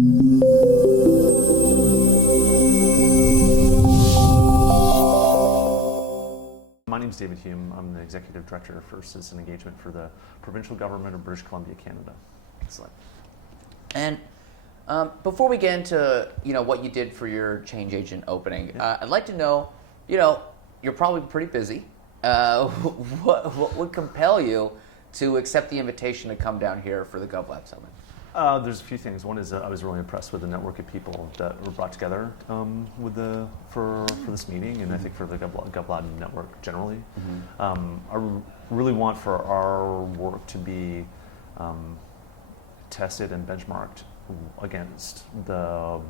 My name is David Hume. I'm the Executive Director for Citizen Engagement for the Provincial Government of British Columbia, Canada. Excellent. And before we get into what you did for your change agent opening, I'd like to know, you're probably pretty busy. What would compel you to accept the invitation to come down here for the GovLab Summit? There's a few things. One is I was really impressed with the network of people that were brought together for this meeting, and I think for the GovLab network generally. I really want for our work to be tested and benchmarked against the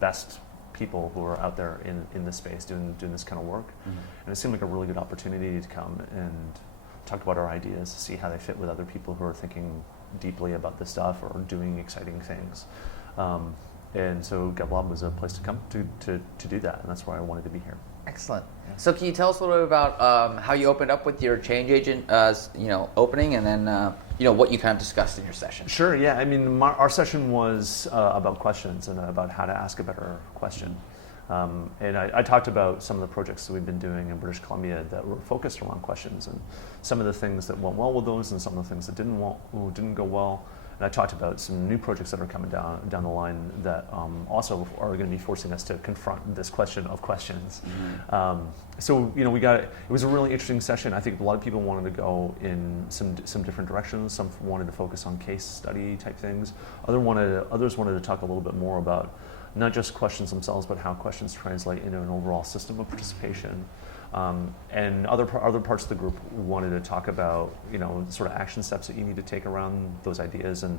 best people who are out there in this space doing this kind of work. And it seemed like a really good opportunity to come and talk about our ideas, see how they fit with other people who are thinking deeply about this stuff or doing exciting things. And so GovLab was a place to come to do that, and that's why I wanted to be here. Excellent. Yeah. So can you tell us a little bit about how you opened up with your change agent opening, and then what you kind of discussed in your session? Sure, yeah. I mean, our session was about questions and about how to ask a better question. And I talked about some of the projects that we've been doing in British Columbia that were focused around questions, and some of the things that went well with those and some of the things that didn't go well. And I talked about some new projects that are coming down the line that also are going to be forcing us to confront this question of questions. So it was a really interesting session. I think a lot of people wanted to go in some different directions. Some wanted to focus on case study type things. Others wanted to talk a little bit more about not just questions themselves, but how questions translate into an overall system of participation. And other parts of the group wanted to talk about sort of action steps that you need to take around those ideas. And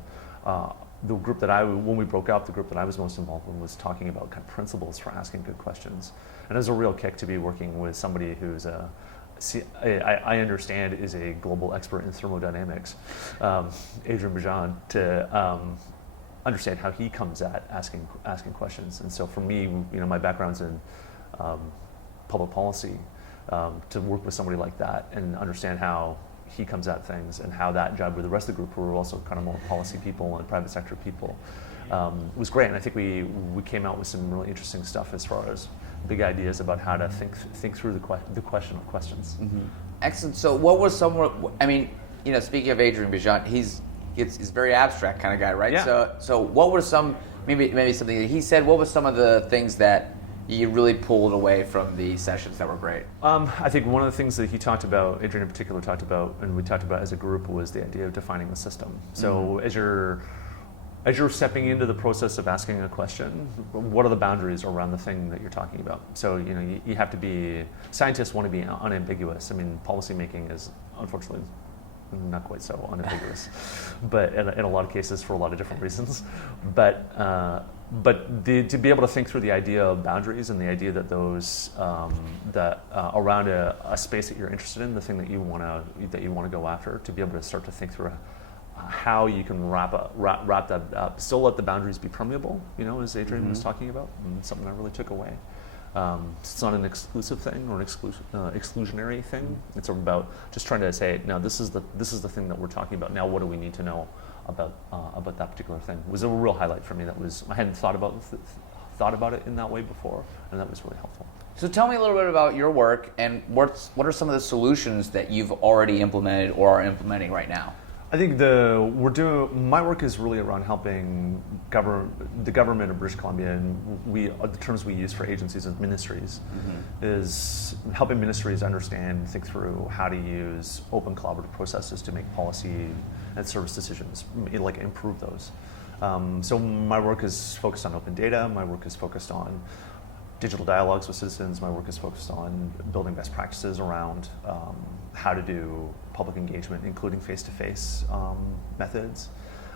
the group when we broke up, the group that I was most involved in was talking about kind of principles for asking good questions. And it was a real kick to be working with somebody who's I understand is a global expert in thermodynamics, Adrian Bajan, to understand how he comes at asking questions. And so for me, my background's in public policy. To work with somebody like that and understand how he comes at things and how that jive with the rest of the group, who are also kind of more policy people and private sector people, was great. And I think we came out with some really interesting stuff as far as big ideas about how to think through the question of questions. Excellent. So what was speaking of Adrian Bajan, he's a very abstract kind of guy, right? Yeah. So what were some, maybe something that he said, what was some of the things that you really pulled away from the sessions that were great? I think one of the things that he talked about, Adrian in particular talked about, and we talked about as a group, was the idea of defining the system. So as you're stepping into the process of asking a question, what are the boundaries around the thing that you're talking about? So you have to be, scientists want to be unambiguous. I mean, policymaking is unfortunately not quite so unambiguous, but in a lot of cases for a lot of different reasons. But to be able to think through the idea of boundaries and the idea that those around a space that you're interested in, the thing that you want to go after, to be able to start to think through how you can wrap that up, still let the boundaries be permeable, as Adrian was talking about, and something I really took away. It's not an exclusive thing or an exclusionary thing. It's about just trying to say, no, this is the thing that we're talking about. Now, what do we need to know about that particular thing? It was a real highlight for me. I hadn't thought about it in that way before, and that was really helpful. So tell me a little bit about your work, and what are some of the solutions that you've already implemented or are implementing right now? I think my work is really around helping the government of British Columbia, and the terms we use for agencies as ministries, is helping ministries understand, think through how to use open collaborative processes to make policy and service decisions, like improve those. So my work is focused on open data. My work is focused on digital dialogues with citizens. My work is focused on building best practices around how to do public engagement, including face-to-face methods,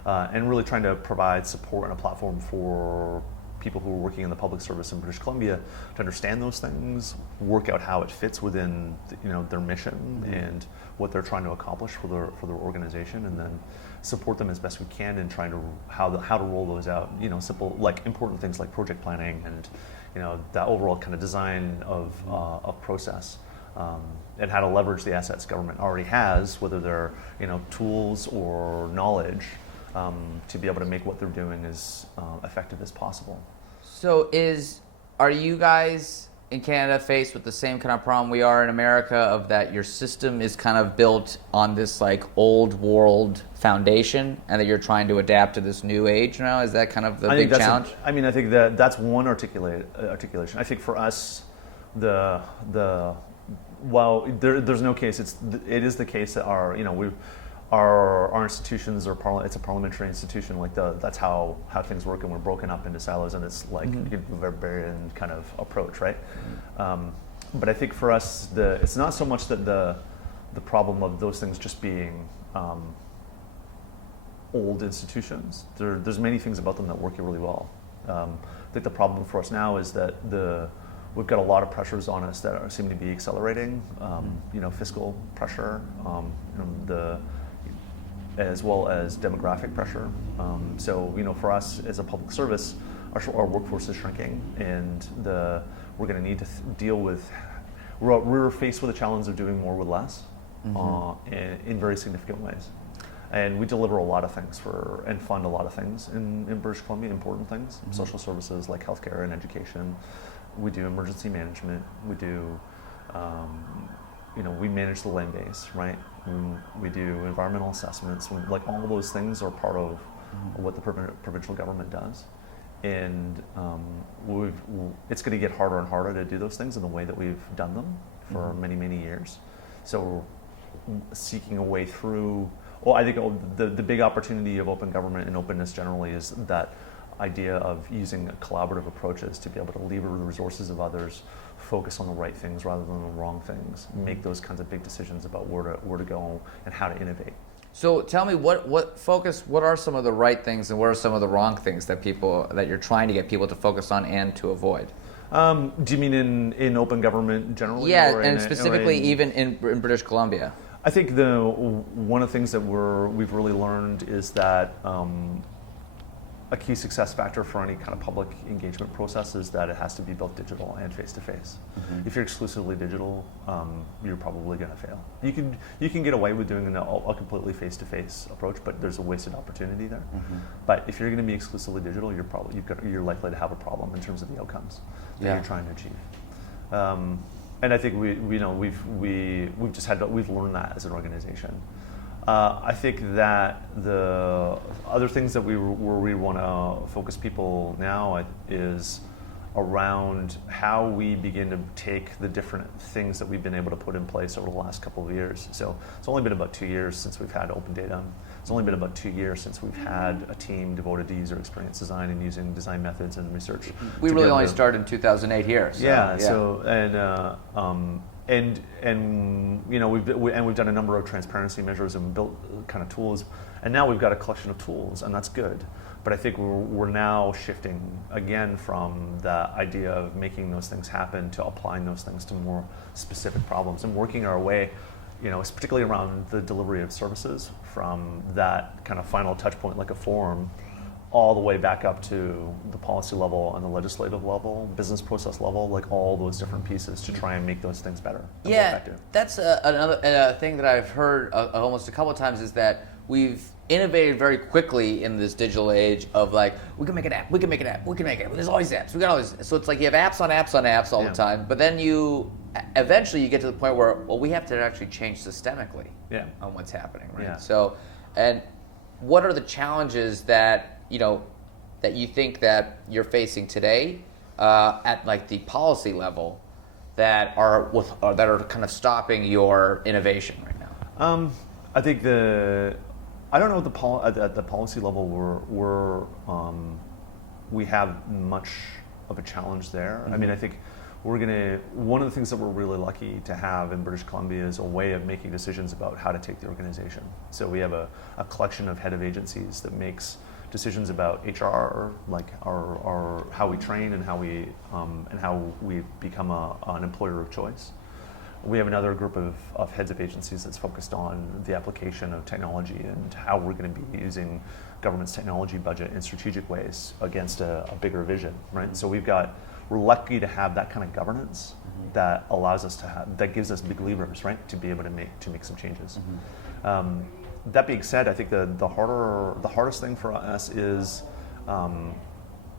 and really trying to provide support and a platform for people who are working in the public service in British Columbia to understand those things, work out how it fits within their mission and what they're trying to accomplish for their organization, and then support them as best we can in trying to how to roll those out. Simple, like important things like project planning and that overall kind of design of process, and how to leverage the assets government already has, whether they're tools or knowledge, to be able to make what they're doing as effective as possible. So are you guys in Canada faced with the same kind of problem we are in America, of that your system is kind of built on this like old world foundation, and that you're trying to adapt to this new age now? Is that kind of the big challenge? I think that's one articulation. I think for us, while there's no case, it is the case that our institutions it's a parliamentary institution. Like that's how things work, and we're broken up into silos, and it's like a barbarian kind of approach, right? But I think for us, it's not so much that the problem of those things just being old institutions. There's many things about them that work really well. I think the problem for us now is that we've got a lot of pressures on us that seem to be accelerating. Fiscal pressure, as well as demographic pressure. So for us as a public service, our workforce is shrinking, and we're going to need to deal with. We're faced with the challenge of doing more with less, in very significant ways. And we deliver a lot of things and fund a lot of things in British Columbia, important things, social services like healthcare and education. We do emergency management. We do, we manage the land base, right? We do environmental assessments. Like all of those things are part of what the provincial government does. And it's going to get harder and harder to do those things in the way that we've done them for many, many years. So seeking a way through. Well, I think the big opportunity of open government and openness generally is that idea of using collaborative approaches to be able to lever the resources of others, focus on the right things rather than the wrong things, make those kinds of big decisions about where to go and how to innovate. So tell me, what are some of the right things and what are some of the wrong things that you're trying to get people to focus on and to avoid? Do you mean in open government generally? Yeah, and specifically even in British Columbia. I think one of the things that we've really learned is that a key success factor for any kind of public engagement process is that it has to be both digital and face-to-face. If you're exclusively digital, you're probably going to fail. You can get away with doing a completely face-to-face approach, but there's a wasted opportunity there. But if you're going to be exclusively digital, you're likely to have a problem in terms of the outcomes that you're trying to achieve. And I think we've learned that as an organization. I think that the other things that where we want to focus people now is around how we begin to take the different things that we've been able to put in place over the last couple of years. So it's only been about 2 years since we've had open data. It's only been about 2 years since we've had a team devoted to user experience design and using design methods and research. We really only started in 2008 here. We've done a number of transparency measures and built kind of tools, and now we've got a collection of tools, and that's good. But I think we're now shifting again from the idea of making those things happen to applying those things to more specific problems and working our way, particularly around the delivery of services from that kind of final touch point like a forum all the way back up to the policy level and the legislative level, business process level, like all those different pieces to try and make those things better and more effective. That's another thing that I've heard almost a couple of times is that we've innovated very quickly in this digital age of like, we can make an app, we can make an app, we can make it. There's all these apps, we got all these. So it's like you have apps on apps on apps all the time, but then eventually you get to the point where, we have to actually change systemically on what's happening, right? Yeah. So, and what are the challenges that that you think that you're facing today at like the policy level that are kind of stopping your innovation right now? I think I don't know at the policy level we have much of a challenge there. I mean, I think one of the things that we're really lucky to have in British Columbia is a way of making decisions about how to take the organization. So we have a collection of head of agencies that makes decisions about HR, like our how we train and how we become an employer of choice. We have another group of heads of agencies that's focused on the application of technology and how we're going to be using government's technology budget in strategic ways against a bigger vision, right? So we're lucky to have that kind of governance that allows us that gives us big levers, right, to be able to make some changes. that being said, I think the hardest thing for us is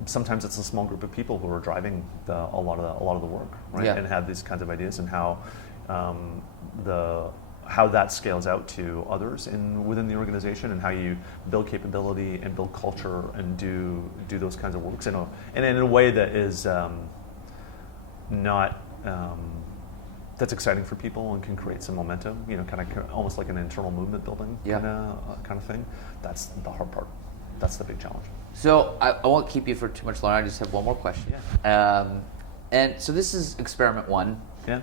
sometimes it's a small group of people who are driving a lot of the work, right? Yeah. And have these kinds of ideas, and how how that scales out to others within the organization, and how you build capability and build culture and do those kinds of works and in a way that is not that's exciting for people and can create some momentum. Kind of almost like an internal movement building kind of thing. That's the hard part. That's the big challenge. So I won't keep you for too much longer. I just have one more question. Yeah. And so this is experiment 1. Yeah.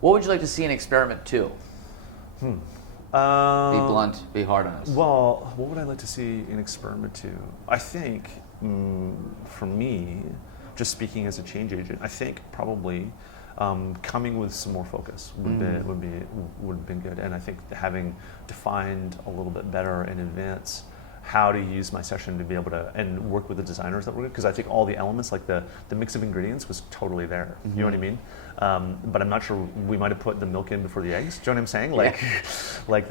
What would you like to see in experiment 2? Be blunt, be hard on us. Well, what would I like to see in experiment 2? I think, for me, just speaking as a change agent, I think probably coming with some more focus would have been good. And I think having defined a little bit better in advance how to use my session to be able to and work with the designers that were good, because I think all the elements, like the mix of ingredients, was totally there. You know what I mean? But I'm not sure we might have put the milk in before the eggs. Do you know what I'm saying? Like,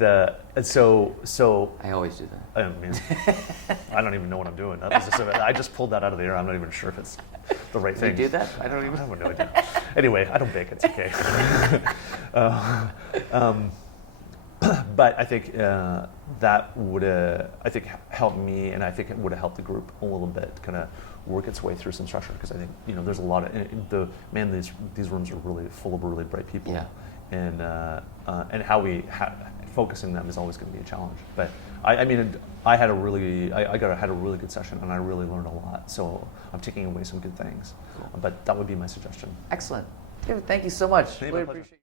so. I always do that. I mean, I don't even know what I'm doing. I just pulled that out of the air. I'm not even sure if it's the right thing. You do that? I don't even. I have no idea. Anyway, I don't bake. It's okay. But I think that would helped me, and I think it would have helped the group a little bit, kind of work its way through some structure, because I think there's a lot of these rooms are really full of really bright people, and focusing them is always going to be a challenge. But I had a really good session, and I really learned a lot. So I'm taking away some good things. But that would be my suggestion. Excellent. David, thank you so much. Hey, Really my pleasure. appreciate